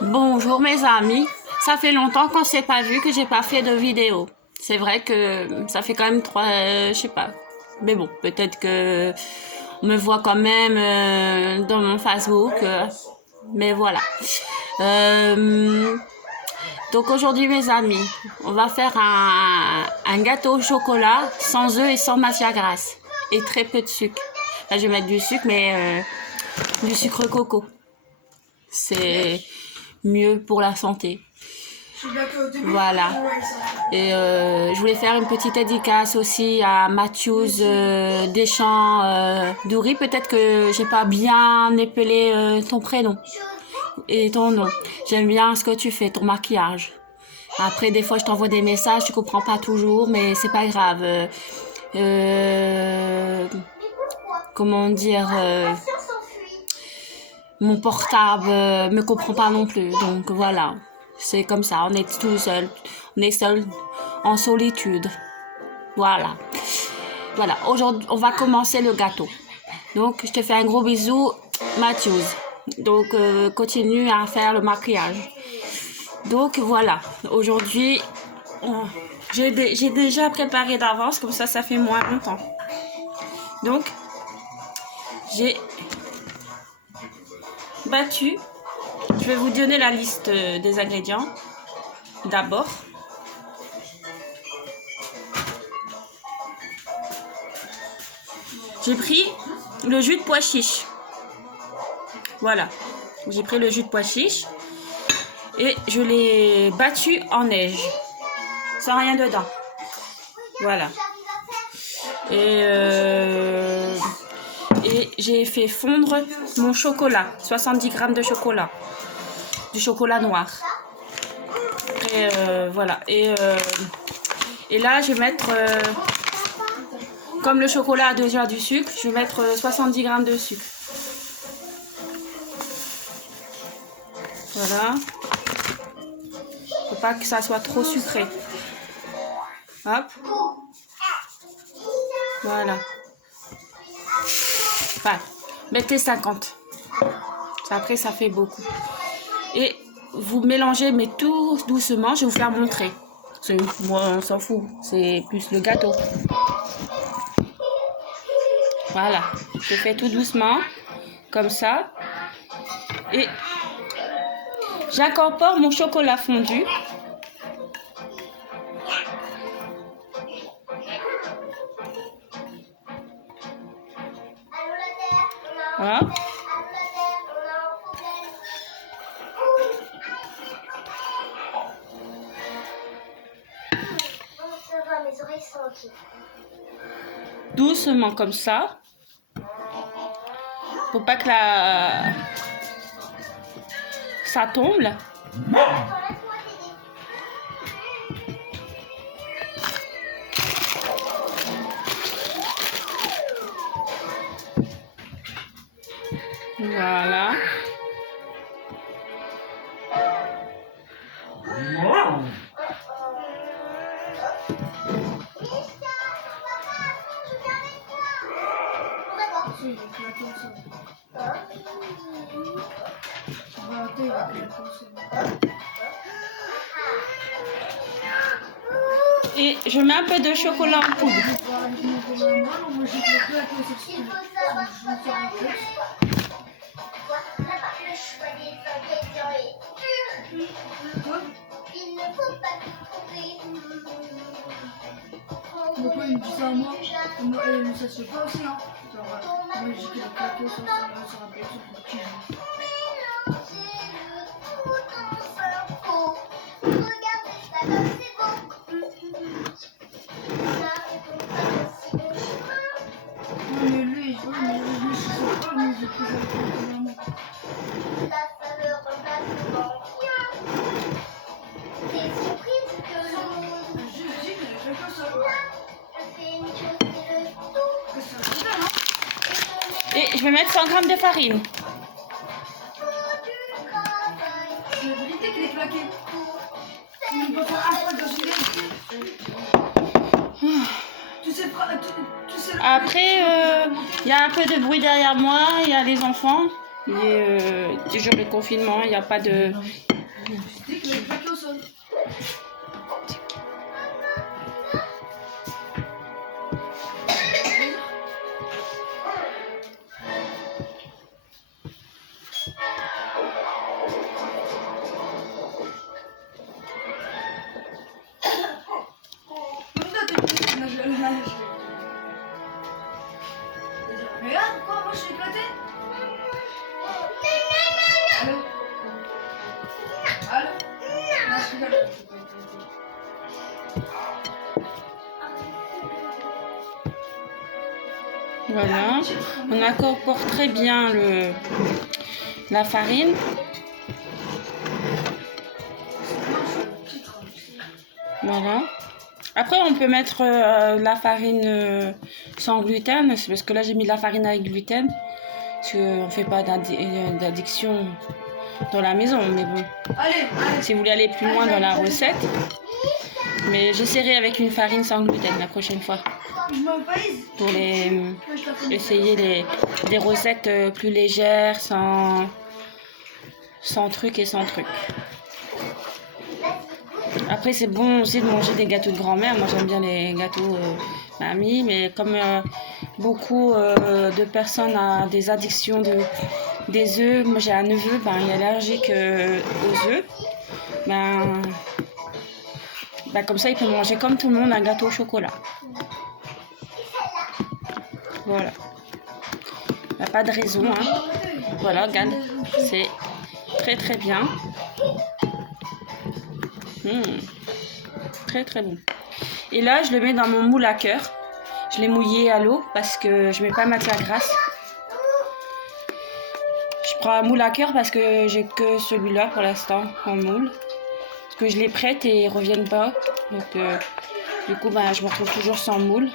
Bonjour mes amis, ça fait longtemps qu'on s'est pas vu, que j'ai pas fait de vidéo. C'est vrai que ça fait quand même je sais pas. Mais bon, peut-être que on me voit quand même dans mon Facebook. Mais voilà. Euh, donc aujourd'hui mes amis, on va faire un gâteau au chocolat sans œufs et sans matière grasse. Et très peu de sucre. Là, je vais mettre du sucre, mais du sucre coco. C'est mieux pour la santé. Voilà. Et je voulais faire une petite dédicace aussi à Matthews Deschamps-Doury. Peut-être que j'ai pas bien épelé ton prénom et ton nom. J'aime bien ce que tu fais, ton maquillage. Après, des fois, je t'envoie des messages, tu comprends pas toujours, mais c'est pas grave. Comment dire mon portable me comprend pas non plus. Donc voilà, c'est comme ça, on est tout seul, on est seul en solitude. Voilà. Voilà, aujourd'hui, on va commencer le gâteau. Donc, je te fais un gros bisou, Matthews. Donc, continue à faire le maquillage. Donc, voilà, aujourd'hui, j'ai déjà préparé d'avance, comme ça fait moins longtemps. Donc, j'ai battu. Je vais vous donner la liste des ingrédients. D'abord, j'ai pris le jus de pois chiche. Voilà, j'ai pris le jus de pois chiche et je l'ai battu en neige, sans rien dedans. Voilà. Et j'ai fait fondre mon chocolat, 70 grammes de chocolat, du chocolat noir. Et voilà. Et là, je vais mettre, comme le chocolat a déjà du sucre, je vais mettre 70 grammes de sucre. Voilà. Faut pas que ça soit trop sucré. Hop. Voilà. Enfin, mettez 50. Après, ça fait beaucoup. Et vous mélangez, mais tout doucement. Je vais vous faire montrer. Moi, on s'en fout. C'est plus le gâteau. Voilà. Je fais tout doucement. Comme ça. Et j'incorpore mon chocolat fondu. Voilà. Doucement comme ça. Pour pas que ça tombe. Voilà. Et je mets un peu de chocolat en poudre. Pourquoi il me dit ça à moi? Ça se fait pas aussi, hein. Moi, j'ai que le plateau sur un plateau pour qui je... Mais lui, je me suis pas, mais j'ai pris ça pour Et je vais mettre 100 grammes de farine. c'est la vérité qu'il est claqué. Il peut faire un poil dans Après, il y a un peu de bruit derrière moi, il y a les enfants. Il est toujours le confinement, il n'y a pas de... Dès qu'il est claqué au sol. Regarde, quoi, moi je suis éclaté. Allô? Allô? Non, je rigole. Voilà, on incorpore très bien la farine. Voilà. Après, on peut mettre la farine sans gluten, c'est parce que là j'ai mis la farine avec gluten, parce qu'on ne fait pas d'addiction dans la maison, mais bon, Allez, si vous voulez aller plus loin dans la recette, mais j'essaierai avec une farine sans gluten la prochaine fois, je m'emprise. pour essayer des recettes plus légères, sans truc et sans truc. Après, c'est bon aussi de manger des gâteaux de grand-mère. Moi, j'aime bien les gâteaux mamie, mais comme beaucoup de personnes ont des addictions des œufs, moi j'ai un neveu, il est allergique aux œufs. Comme ça, il peut manger comme tout le monde un gâteau au chocolat. Voilà. Il n'y a pas de raison. Hein. Voilà, regarde, c'est très très bien. Très très bon. Et là, je le mets dans mon moule à cœur. Je l'ai mouillé à l'eau parce que je mets pas matière grasse. Je prends un moule à cœur parce que j'ai que celui-là pour l'instant en moule. Parce que je les prête et ils reviennent pas. Donc du coup, je me retrouve toujours sans moule.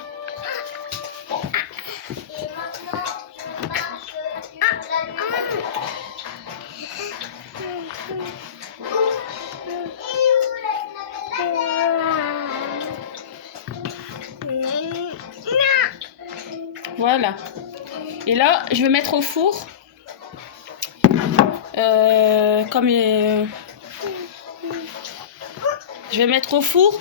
Voilà. Et là, je vais mettre au four. Je vais mettre au four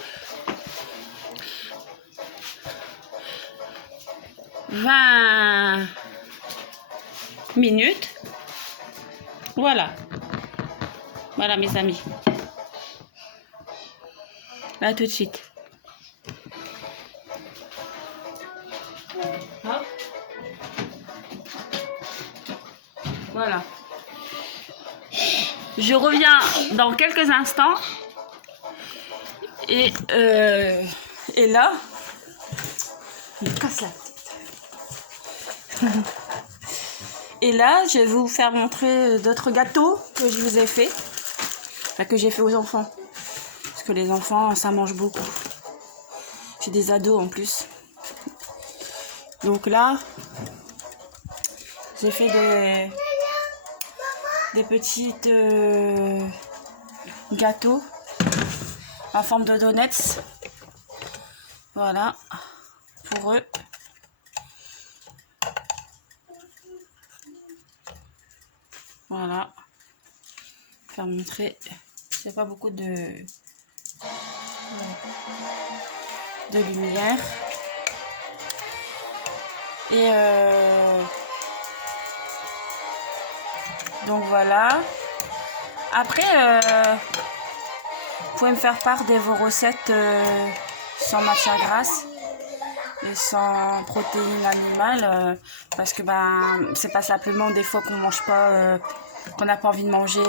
20 minutes. Voilà. Voilà mes amis. Là tout de suite. Hop. Voilà. Je reviens dans quelques instants. Et là, il me casse la tête. Et là, je vais vous faire montrer d'autres gâteaux que je vous ai fait. Que j'ai fait aux enfants. Parce que les enfants, ça mange beaucoup. J'ai des ados en plus. Donc là, j'ai fait des petites gâteaux en forme de donuts. Voilà, pour eux. Voilà. Faire montrer. C'est pas beaucoup de lumière. Et donc voilà. Après, vous pouvez me faire part de vos recettes sans matière grasse et sans protéines animales, parce que c'est pas simplement des fois qu'on mange pas, qu'on n'a pas envie de manger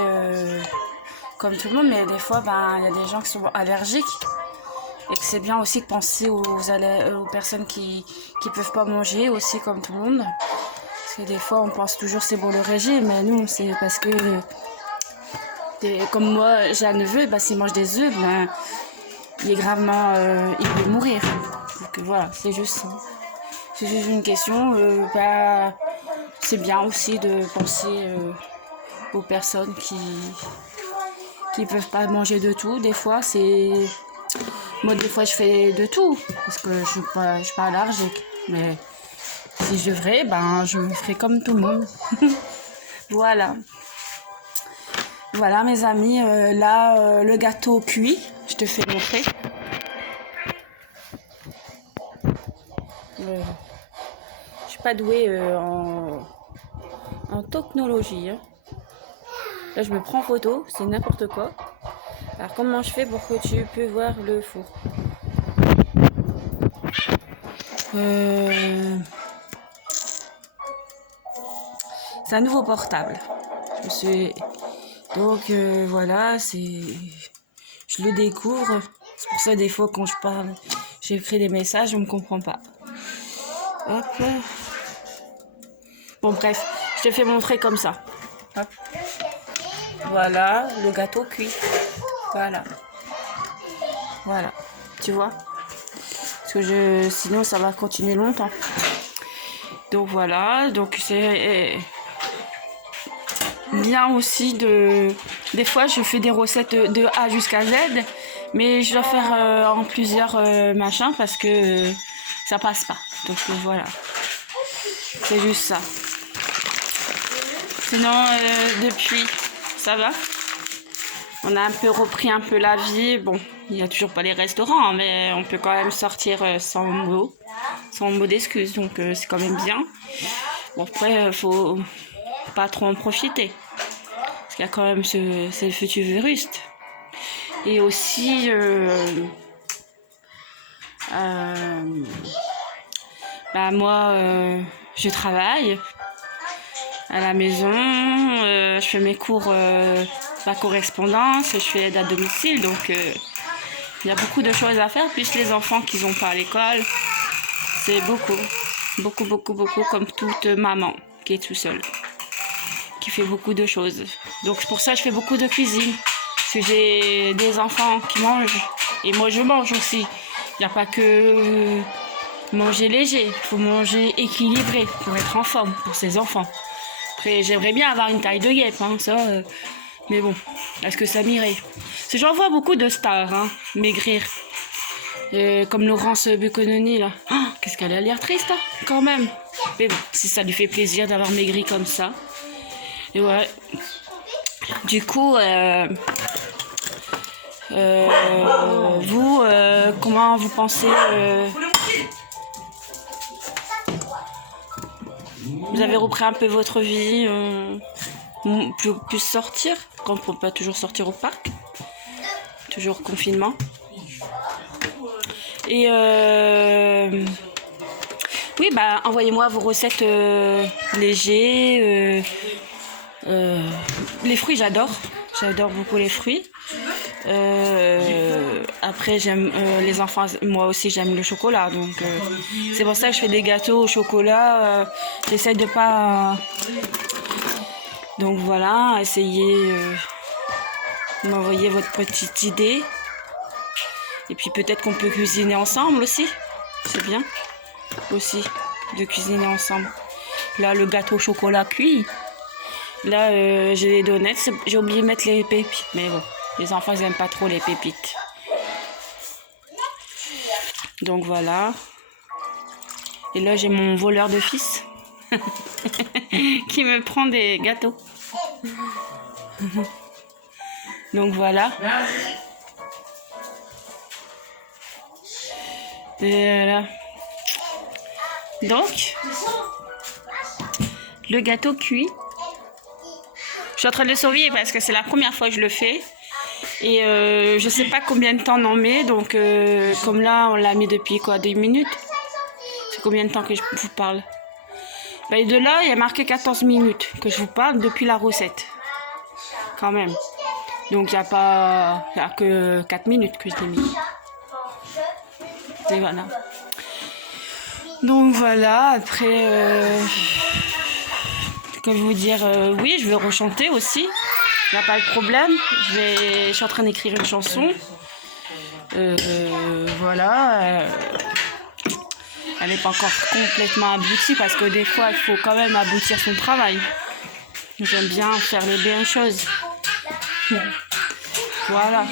comme tout le monde, mais des fois il y a des gens qui sont allergiques et que c'est bien aussi de penser aux personnes qui peuvent pas manger aussi comme tout le monde, parce que des fois on pense toujours c'est pour le régime, mais nous c'est parce que comme moi j'ai un neveu, s'il mange des œufs, il est gravement il peut mourir. Donc voilà, c'est juste ça. C'est juste une question. C'est bien aussi de penser aux personnes qui peuvent pas manger de tout. Des fois, moi des fois je fais de tout parce que je suis pas allergique. Mais si je devrais, je ferais comme tout le monde. Voilà. Voilà mes amis, là le gâteau cuit, je te fais montrer. Je suis pas douée en technologie. Hein. Là je me prends photo, c'est n'importe quoi. Alors comment je fais pour que tu peux voir le four? C'est un nouveau portable. Donc voilà, je le découvre. C'est pour ça des fois quand je parle, j'écris des messages, on me comprend pas. Hop. Bon bref, je te fais montrer comme ça. Hop. Voilà, le gâteau cuit. Voilà. Voilà. Tu vois? Parce que sinon ça va continuer longtemps. Donc voilà, donc c'est bien aussi des fois je fais des recettes de A jusqu'à Z, mais je dois faire en plusieurs machins parce que ça passe pas. Donc voilà, c'est juste ça. Sinon depuis ça va, on a un peu repris un peu la vie. Bon, il n'y a toujours pas les restaurants, mais on peut quand même sortir sans mot d'excuses, donc c'est quand même bien. Bon après faut pas trop en profiter parce qu'il y a quand même c'est le futur virus. Et aussi bah moi je travaille à la maison, je fais mes cours par correspondance, je fais aide à domicile, donc il y a beaucoup de choses à faire, plus les enfants qui vont pas à l'école, c'est beaucoup comme toute maman qui est tout seule, qui fait beaucoup de choses. Donc c'est pour ça que je fais beaucoup de cuisine, parce que j'ai des enfants qui mangent, et moi je mange aussi. Il n'y a pas que manger léger, il faut manger équilibré pour être en forme pour ses enfants. Après j'aimerais bien avoir une taille de guêpe, hein, ça, mais bon, est-ce que ça m'irait? Parce que j'en vois beaucoup de stars maigrir. Comme Laurence Bucononi là. Oh, qu'est-ce qu'elle a l'air triste quand même. Mais bon, si ça lui fait plaisir d'avoir maigri comme ça. Et ouais. Du coup, vous, comment vous pensez vous avez repris un peu votre vie, plus sortir, quand on ne peut pas toujours sortir au parc, toujours confinement. Et oui, bah envoyez-moi vos recettes légers. Les fruits, j'adore beaucoup les fruits. Après j'aime les enfants, moi aussi j'aime le chocolat, donc c'est pour ça que je fais des gâteaux au chocolat. J'essaie de pas donc voilà, essayez de m'envoyer votre petite idée, et puis peut-être qu'on peut cuisiner ensemble aussi, c'est bien aussi de cuisiner ensemble. Là le gâteau au chocolat cuit, là j'ai les donuts, j'ai oublié de mettre les pépites, mais bon, les enfants ils n'aiment pas trop les pépites. Donc voilà. Et là j'ai mon voleur de fils qui me prend des gâteaux. Donc voilà. Et voilà. Donc le gâteau cuit. Je suis en train de le surveiller parce que c'est la première fois que je le fais. Et je sais pas combien de temps on en met. Donc comme là on l'a mis depuis quoi, 2 minutes. C'est combien de temps que je vous parle? Et de là il y a marqué 14 minutes que je vous parle depuis la recette. Quand même. Donc il n'y a que 4 minutes que je l'ai mis. Et voilà. Donc voilà, après que vous dire, oui, je vais rechanter aussi. Il n'y a pas de problème. Je suis en train d'écrire une chanson. Voilà. Elle n'est pas encore complètement aboutie parce que des fois, il faut quand même aboutir son travail. J'aime bien faire les bien choses. Voilà.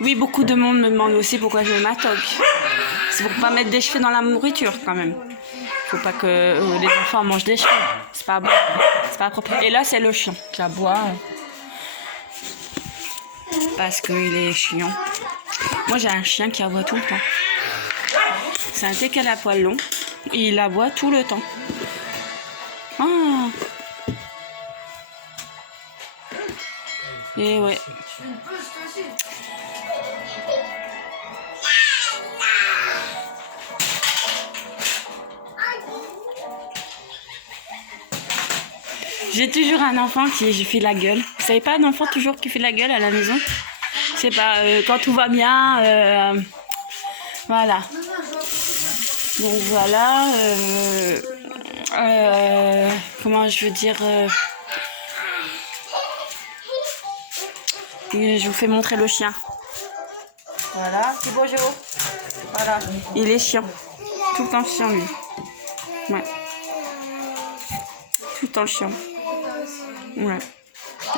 Oui, beaucoup de monde me demande aussi pourquoi je mets ma toque. C'est pour pas mettre des cheveux dans la nourriture quand même. Faut pas que les enfants mangent des cheveux. C'est pas bon. C'est pas propre. Et là, c'est le chien qui aboie. Parce qu'il est chiant. Moi, j'ai un chien qui aboie tout le temps. C'est un teckel à poil long. Et il aboie tout le temps. Oh. Et ouais. J'ai toujours un enfant qui fait la gueule. Vous savez pas un enfant toujours qui fait la gueule à la maison? Je sais pas, quand tout va bien, voilà. Donc voilà, comment je veux dire, je vous fais montrer le chien. Voilà, c'est bonjour. Voilà, il est chiant, tout le temps chiant lui. Ouais, tout le temps chiant. Ouais.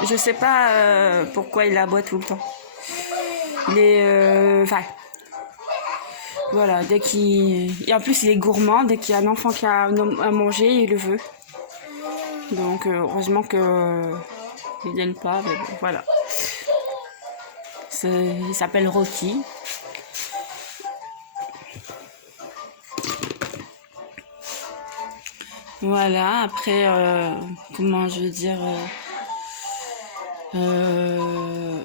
Je sais pas pourquoi il aboie tout le temps. Il est, enfin, voilà, dès qu'il... Et en plus, il est gourmand. Dès qu'il y a un enfant qui a à manger, il le veut. Donc, heureusement que il n'aime pas. Mais bon, voilà. Il s'appelle Rocky. Voilà. Après, comment je veux dire... il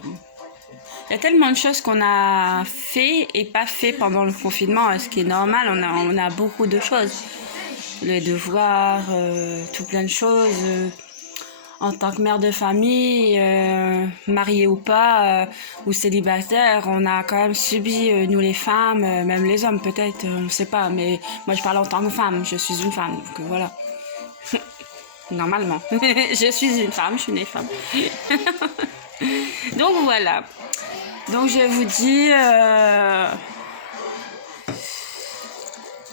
y a tellement de choses qu'on a fait et pas fait pendant le confinement, ce qui est normal. On a beaucoup de choses. Les devoirs, tout plein de choses. En tant que mère de famille, mariée ou pas, ou célibataire, on a quand même subi, nous les femmes, même les hommes peut-être, on ne sait pas. Mais moi je parle en tant que femme, je suis une femme, donc voilà. Normalement. Je suis une femme, je suis une femme. Donc voilà. Donc je vous dis,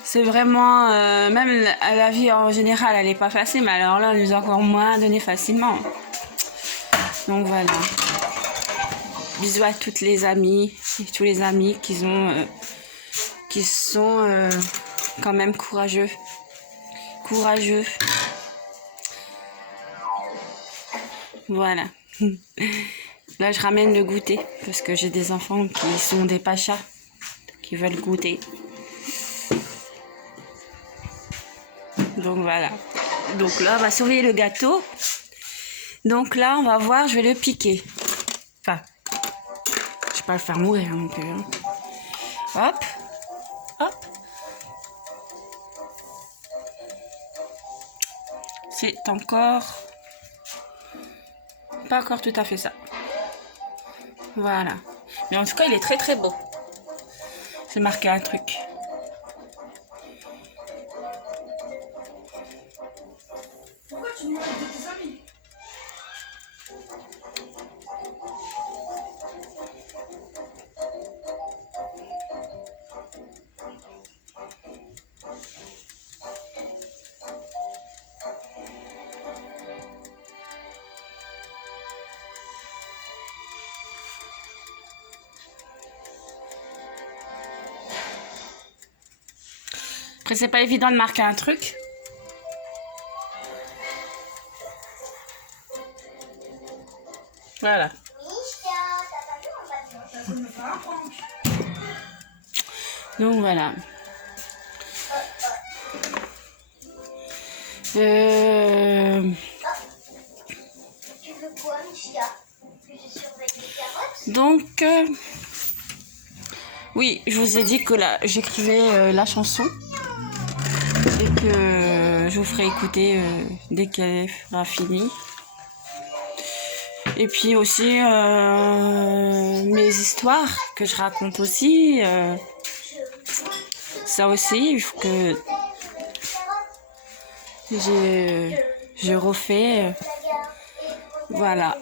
c'est vraiment, même la vie en général, elle n'est pas facile, mais alors là, elle nous a encore moins donné facilement. Donc voilà. Bisous à toutes les amies et tous les amis qui sont quand même courageux. Courageux. Voilà. Là, je ramène le goûter parce que j'ai des enfants qui sont des pachas, qui veulent goûter. Donc voilà. Donc là, on va surveiller le gâteau. Donc là, on va voir, je vais le piquer. Enfin, je vais pas le faire mourir. Donc, hop, hop. C'est encore... pas encore tout à fait ça. Voilà. Mais en tout cas, il est très très beau. C'est marqué un truc. Pourquoi tu demandes de tes amis? Après, c'est pas évident de marquer un truc. Voilà. Donc voilà. Tu veux quoi, Michia? Que je surveille les carottes? Donc, oui, je vous ai dit que là, j'écrivais la chanson et que je vous ferai écouter dès qu'elle sera finie. Et puis aussi mes histoires que je raconte aussi. Ça aussi, il faut que je refais. Voilà.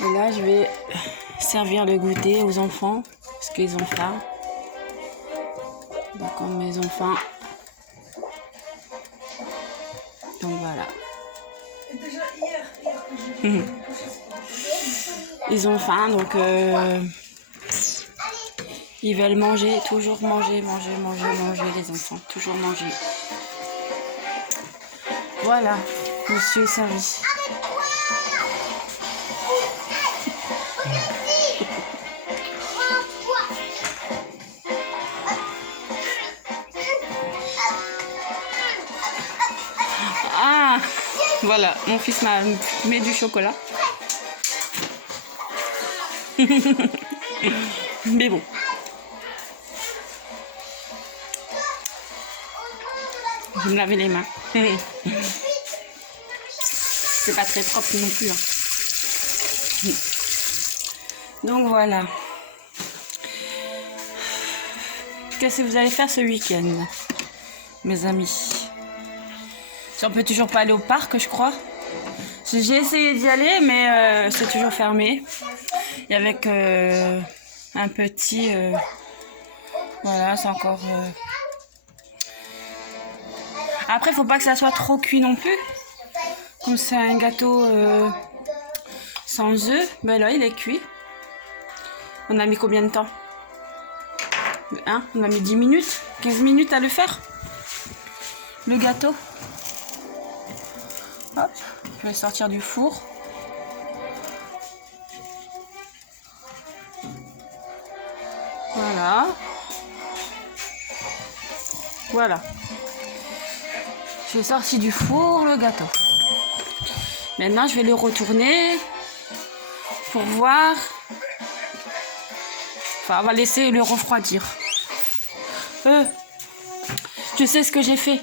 Et là, je vais servir le goûter aux enfants parce qu'ils ont faim. Donc, comme mes enfants. Donc voilà. Déjà hier que j'ai Ils ont faim, donc Ils veulent manger, toujours manger, manger, manger, manger, les enfants. Toujours manger. Voilà, monsieur est servi. Ah, voilà, mon fils m'a mis du chocolat. Mais bon. Je vais me laver les mains. C'est pas très propre non plus. Hein. Donc voilà. Qu'est-ce que vous allez faire ce week-end, mes amis? On peut toujours pas aller au parc, je crois. J'ai essayé d'y aller, mais c'est toujours fermé. Et avec un petit... voilà, c'est encore... Après, faut pas que ça soit trop cuit non plus. Comme c'est un gâteau sans œufs, ben là, il est cuit. On a mis combien de temps? Hein? On a mis 10 minutes, 15 minutes à le faire. Le gâteau. Hop, je vais sortir du four. Voilà. Voilà. J'ai sorti du four le gâteau. Maintenant, je vais le retourner pour voir. Enfin, on va laisser le refroidir. Je sais ce que j'ai fait.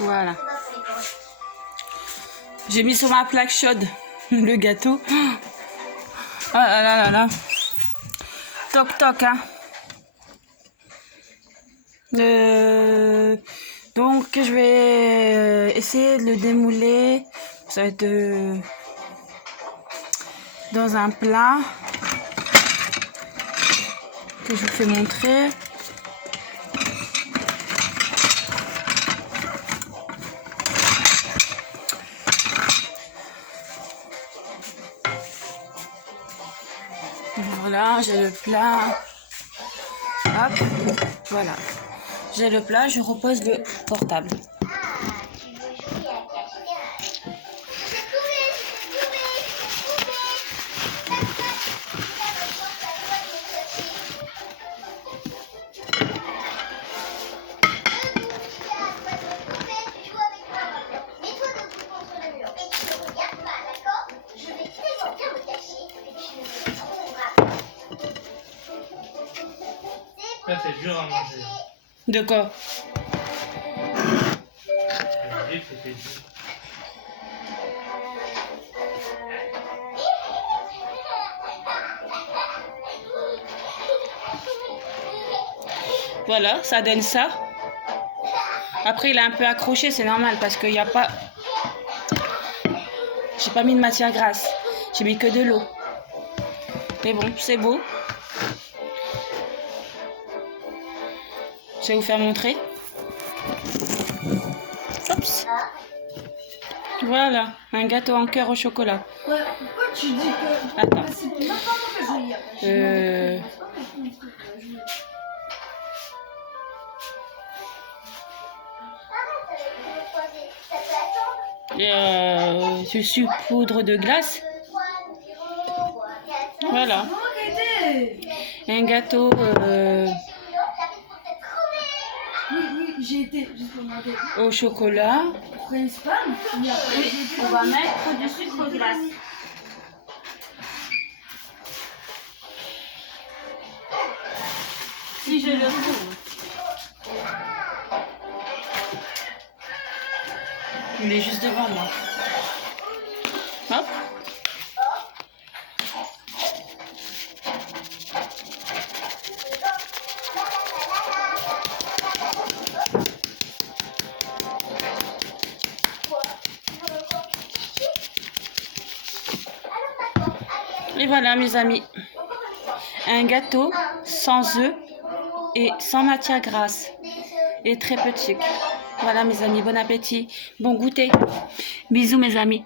Voilà. J'ai mis sur ma plaque chaude le gâteau. Ah là là là là. Toc toc, hein. Donc je vais essayer de le démouler. Ça va être dans un plat que je vous fais montrer. Voilà, j'ai le plat. Hop, voilà. J'ai le plat, je repose le portable. Ça, c'est dur à manger. De quoi? J'ai dit que c'était dur. Voilà, ça donne ça. Après, il est un peu accroché, c'est normal parce qu'il n'y a pas... J'ai pas mis de matière grasse. J'ai mis que de l'eau. Mais bon, c'est beau. Je vais vous faire montrer. Oups. Voilà, un gâteau en cœur au chocolat. Ouais, pourquoi tu dis que... Attends. Bah, c'est même pas moi que je vais lire. Je suis poudre de glace. Voilà. Un gâteau Oui, j'ai été commandé au chocolat. pour une spam. Et après, j'ai été On va mettre du sucre glace. Si je le trouve. Il est juste devant moi. Hop. Et voilà mes amis, un gâteau sans œufs et sans matière grasse et très petit. Voilà mes amis, bon appétit, bon goûter. Bisous mes amis.